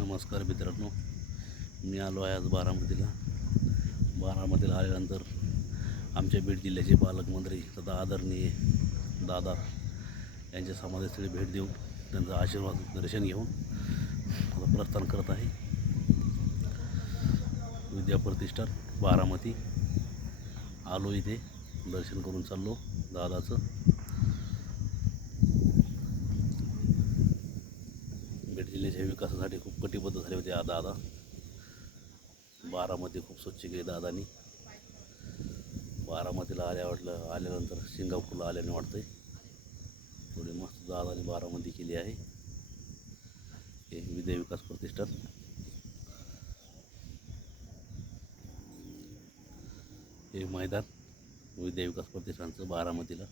नमस्कार मित्रांनो, मी आलो आहे आज बारामतीला. बारामतीला आल्यानंतर आमच्या बीड जिल्ह्याचे पालकमंत्री तथा आदरणीय दादा यांच्या समाधीस्थळी भेट देऊन त्यांचा आशीर्वाद दर्शन घेऊन आता प्रस्थान करत आहे. विद्याप्रतिष्ठान बारामती आलो, इथे दर्शन करून चाललो दादाचं. बीड जिल्ह्याच्या विकासासाठी खूप कटिबद्ध झाले होते दादा. बारामती खूप स्वच्छ केली दादानी. बारामतीला आल्यानंतर सिंगापूरला आल्याने वाटतंय. थोडी मस्त दादानी बारामती केली आहे. हे विद्या विकास प्रतिष्ठान. हे मैदान विद्या विकास प्रतिष्ठानचं बारामतीला.